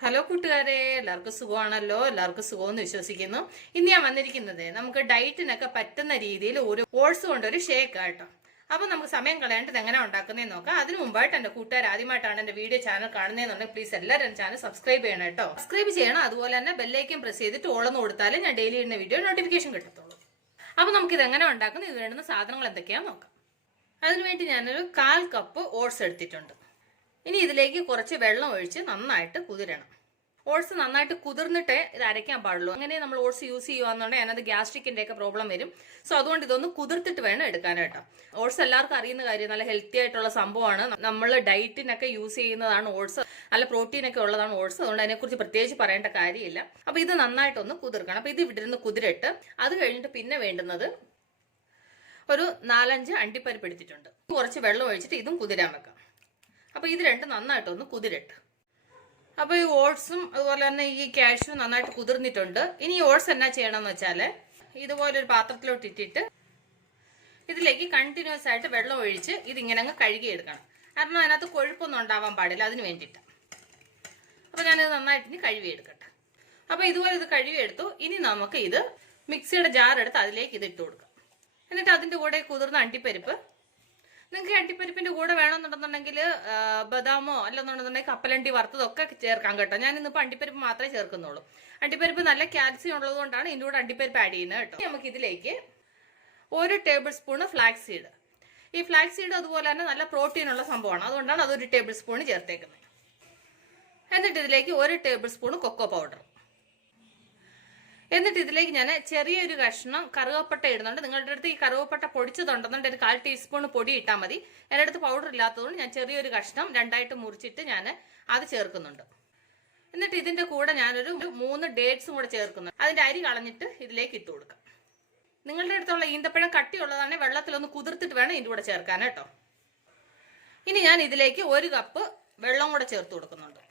Hello കൂട്ടുകാരെ, എല്ലാവർക്കും സുഖമാണല്ലോ. എല്ലാവർക്കും സുഖമെന്ന് വിശ്വസിക്കുന്നു. ഇന്ന് ഞാൻ വന്നിരിക്കുന്നത് നമുക്ക് ഡയറ്റിനൊക്കെ പറ്റുന്ന രീതിയിൽ ഒരു ഓട്സ് കൊണ്ടൊരു ഷേക്ക് ആട്ടോ. അപ്പൊ നമുക്ക് സമയം കളയാണ്ട് ഇത് എങ്ങനെ ഉണ്ടാക്കുന്നതെന്ന് നോക്കാം. അതിന് മുമ്പായിട്ട് എന്റെ കൂട്ടുകാർ ആദ്യമായിട്ടാണ് എന്റെ വീഡിയോ ചാനൽ കാണുന്നതെന്നുണ്ടെങ്കിൽ പ്ലീസ് എല്ലാവരും ചാനൽ സബ്സ്ക്രൈബ് ചെയ്യണം കേട്ടോ. സബ്സ്ക്രൈബ് ചെയ്യണം. അതുപോലെ തന്നെ ബെല്ലൈക്കൻ പ്രസ് ചെയ്തിട്ട് ഓളന്ന് കൊടുത്താലും ഞാൻ ഡെയിലി ഇടുന്ന വീഡിയോ നോട്ടിഫിക്കേഷൻ കിട്ടത്തുള്ളൂ. അപ്പൊ നമുക്ക് ഇത് എങ്ങനെ ഉണ്ടാക്കുന്നത്, ഇത് വേണ്ടുന്ന സാധനങ്ങൾ എന്തൊക്കെയാന്ന് നോക്കാം. അതിനുവേണ്ടി ഞാനൊരു 1/4 കപ്പ് ഓട്സ് എടുത്തിട്ടുണ്ട്. ഇനി ഇതിലേക്ക് കുറച്ച് വെള്ളം ഒഴിച്ച് നന്നായിട്ട് കുതിരണം. ഓട്സ് നന്നായിട്ട് കുതിർന്നിട്ടേ ഇത് അരയ്ക്കാൻ പാടുള്ളൂ. അങ്ങനെ നമ്മൾ ഓട്സ് യൂസ് ചെയ്യുകയാണെന്നുണ്ടെങ്കിൽ അതിനകത്ത് ഗ്യാസ്ട്രിക്കിന്റെ ഒക്കെ പ്രോബ്ലം വരും. സോ അതുകൊണ്ട് ഇതൊന്ന് കുതിർത്തിട്ട് വേണം എടുക്കാനായിട്ട്. ഓട്സ് എല്ലാവർക്കും അറിയുന്ന കാര്യം, നല്ല ഹെൽത്തി ആയിട്ടുള്ള സംഭവമാണ്. നമ്മൾ ഡയറ്റിനൊക്കെ യൂസ് ചെയ്യുന്നതാണ് ഓട്സ്. നല്ല പ്രോട്ടീൻ ഒക്കെ ഉള്ളതാണ് ഓട്സ്. അതുകൊണ്ട് അതിനെക്കുറിച്ച് പ്രത്യേകിച്ച് പറയേണ്ട കാര്യമില്ല. അപ്പൊ ഇത് നന്നായിട്ടൊന്ന് കുതിർക്കണം. അപ്പൊ ഇത് ഇവിടെ നിന്ന് കുതിരിട്ട് അത് കഴിഞ്ഞിട്ട് പിന്നെ വേണ്ടുന്നത് ഒരു 4-5 അണ്ടിപ്പരിപ്പ് എടുത്തിട്ടുണ്ട്. കുറച്ച് വെള്ളം ഒഴിച്ചിട്ട് ഇതും കുതിരാൻ വെക്കാം. അപ്പൊ ഇത് രണ്ടും നന്നായിട്ടൊന്ന് കുതിരിട്ട്. അപ്പൊ ഈ ഓട്സും അതുപോലെ തന്നെ ഈ കാഷ്യൂ നന്നായിട്ട് കുതിർന്നിട്ടുണ്ട്. ഇനി ഈ ഓട്സ് എന്നാ ചെയ്യണമെന്ന് വെച്ചാല് ഇതുപോലെ ഒരു പാത്രത്തിലോട്ട് ഇട്ടിട്ട് ഇതിലേക്ക് കണ്ടിന്യൂസ് ആയിട്ട് വെള്ളം ഒഴിച്ച് ഇതിങ്ങനെ അങ്ങ് കഴുകിയെടുക്കണം. കാരണം അതിനകത്ത് കൊഴുപ്പൊന്നും ഉണ്ടാവാൻ പാടില്ല, അതിന് വേണ്ടിയിട്ട്. അപ്പൊ ഞാനിത് നന്നായിട്ട് ഇനി കഴുകിയെടുക്കട്ടെ. അപ്പൊ ഇതുപോലെ ഇത് കഴുകിയെടുത്തു. ഇനി നമുക്ക് ഇത് മിക്സിയുടെ ജാർ എടുത്ത് അതിലേക്ക് ഇത് ഇട്ട് കൊടുക്കാം. എന്നിട്ട് അതിന്റെ കൂടെ കുതിർന്ന അണ്ടിപ്പരിപ്പ്, നിങ്ങൾക്ക് അണ്ടിപ്പരിപ്പിന്റെ കൂടെ വേണമെന്നുണ്ടെന്നുണ്ടെങ്കിൽ ബദാമോ അല്ലെന്നുണ്ടെന്നുണ്ടെങ്കിൽ കപ്പലണ്ടി വറുത്തതൊക്കെ ചേർക്കാം കേട്ടോ. ഞാൻ ഇന്നിപ്പോൾ അണ്ടിപ്പരിപ്പ് മാത്രമേ ചേർക്കുന്നുള്ളൂ. അണ്ടിപ്പരിപ്പ് നല്ല കാൽസ്യം ഉള്ളത് കൊണ്ടാണ് ഇതിൻ്റെ കൂടെ അണ്ടിപ്പരിപ്പ് ആഡ് ചെയ്യുന്നത് കേട്ടോ. നമുക്ക് ഇതിലേക്ക് 1 ടേബിൾ സ്പൂൺ ഫ്ലാക്സ് സീഡ്. ഈ ഫ്ലാക്സ് സീഡ് അതുപോലെ തന്നെ നല്ല പ്രോട്ടീൻ ഉള്ള സംഭവമാണ്, അതുകൊണ്ടാണ് അത് 1 ടേബിൾ സ്പൂൺ ചേർത്തേക്കുന്നത്. എന്നിട്ട് ഇതിലേക്ക് 1 ടേബിൾ സ്പൂൺ കൊക്കോ പൗഡർ. എന്നിട്ട് ഇതിലേക്ക് ഞാൻ ചെറിയൊരു കഷ്ണം കറുവപ്പട്ട ഇടുന്നുണ്ട്. നിങ്ങളുടെ അടുത്ത് ഈ കറുവപ്പട്ട പൊടിച്ചതുണ്ടെന്നുണ്ട് ഒരു 1/4 ടീസ്പൂൺ പൊടി ഇട്ടാൽ മതി. എൻ്റെ അടുത്ത് പൗഡർ ഇല്ലാത്തതുകൊണ്ട് ഞാൻ ചെറിയൊരു കഷ്ണം 2ആയിട്ട് മുറിച്ചിട്ട് ഞാൻ അത് ചേർക്കുന്നുണ്ട്. എന്നിട്ട് ഇതിന്റെ കൂടെ ഞാനൊരു 3 ഡേറ്റ്സും കൂടെ ചേർക്കുന്നുണ്ട്. അതിന്റെ അരി കളഞ്ഞിട്ട് ഇതിലേക്ക് ഇട്ട് കൊടുക്കാം. നിങ്ങളുടെ അടുത്തുള്ള ഈന്തപ്പഴം കട്ടിയുള്ളതാണെങ്കിൽ വെള്ളത്തിലൊന്ന് കുതിർത്തിട്ട് വേണം ഇതിന്റെ കൂടെ ചേർക്കാൻ കേട്ടോ. ഇനി ഞാൻ ഇതിലേക്ക് 1 കപ്പ് വെള്ളം കൂടെ ചേർത്ത് കൊടുക്കുന്നുണ്ട്.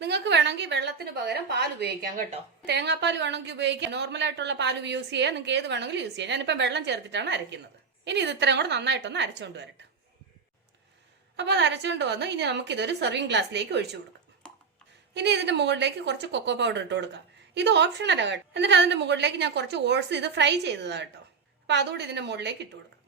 നിങ്ങൾക്ക് വേണമെങ്കിൽ വെള്ളത്തിന് പകരം പാൽ ഉപയോഗിക്കാം കേട്ടോ. തേങ്ങാപ്പാൽ വേണമെങ്കിൽ ഉപയോഗിക്കാം, നോർമലായിട്ടുള്ള പാൽ യൂസ് ചെയ്യാം, നിങ്ങൾക്ക് ഏത് വേണമെങ്കിലും യൂസ് ചെയ്യാം. ഞാനിപ്പം വെള്ളം ചേർത്തിട്ടാണ് അരയ്ക്കുന്നത്. ഇനി ഇത് ഇത്രയും കൂടെ നന്നായിട്ടൊന്ന് അരച്ചുകൊണ്ട് വരട്ടെ. അപ്പോൾ അത് അരച്ചുകൊണ്ട് വന്നു. ഇനി നമുക്കിതൊരു സെർവിങ് ഗ്ലാസ്സിലേക്ക് ഒഴിച്ചു കൊടുക്കാം. ഇനി ഇതിന്റെ മുകളിലേക്ക് കുറച്ച് കൊക്കോ പൗഡർ ഇട്ട് കൊടുക്കാം. ഇത് ഓപ്ഷണലാണ് കേട്ടോ. എന്നിട്ട് അതിന്റെ മുകളിലേക്ക് ഞാൻ കുറച്ച് ഓട്സ് ഇത് ഫ്രൈ ചെയ്തതാണ് കേട്ടോ. അപ്പോൾ അതുകൂടി ഇതിന്റെ മുകളിലേക്ക് ഇട്ട് കൊടുക്കാം.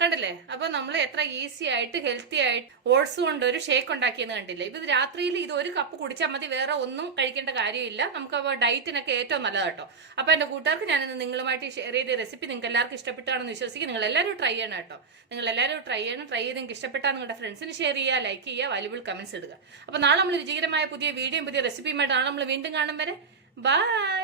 കണ്ടില്ലേ? അപ്പൊ നമ്മൾ എത്ര ഈസി ആയിട്ട് ഹെൽത്തി ആയിട്ട് ഓട്സ് കൊണ്ട് ഒരു ഷേക്ക് ഉണ്ടാക്കിയെന്ന് കണ്ടില്ലേ? ഇപ്പൊ ഇത് രാത്രിയിൽ ഇത് 1 കപ്പ് കുടിച്ചാൽ മതി, വേറെ ഒന്നും കഴിക്കേണ്ട കാര്യമില്ല. നമുക്ക് ഡയറ്റിനൊക്കെ ഏറ്റവും നല്ലത് കേട്ടോ. അപ്പൊ എന്റെ കൂട്ടുകാർക്ക് ഞാനിന്ന് നിങ്ങളുമായിട്ട് ഷെയർ ചെയ്ത റെസിപ്പി നിങ്ങൾക്ക് എല്ലാവർക്കും ഇഷ്ടപ്പെട്ടാണെന്ന് വിശ്വസിക്കും. നിങ്ങൾ എല്ലാവരും ട്രൈ ചെയ്യണം കേട്ടോ. നിങ്ങൾ എല്ലാവരും ട്രൈ ചെയ്യണം. ട്രൈ ചെയ്ത് നിങ്ങൾക്ക് ഇഷ്ടപ്പെട്ടാൽ നിങ്ങളുടെ ഫ്രണ്ട്സിന് ഷെയർ ചെയ്യുക, ലൈക്ക് ചെയ്യുക, വാല്യുബിൾ കമന്റ്സ് ഇടുക. അപ്പൊ നാളെ നമ്മൾ വിജയകരമായ പുതിയ വീഡിയോയും പുതിയ റെസിപ്പിയുമായിട്ടാണ് നമ്മൾ വീണ്ടും കാണും വരെ. ബൈ.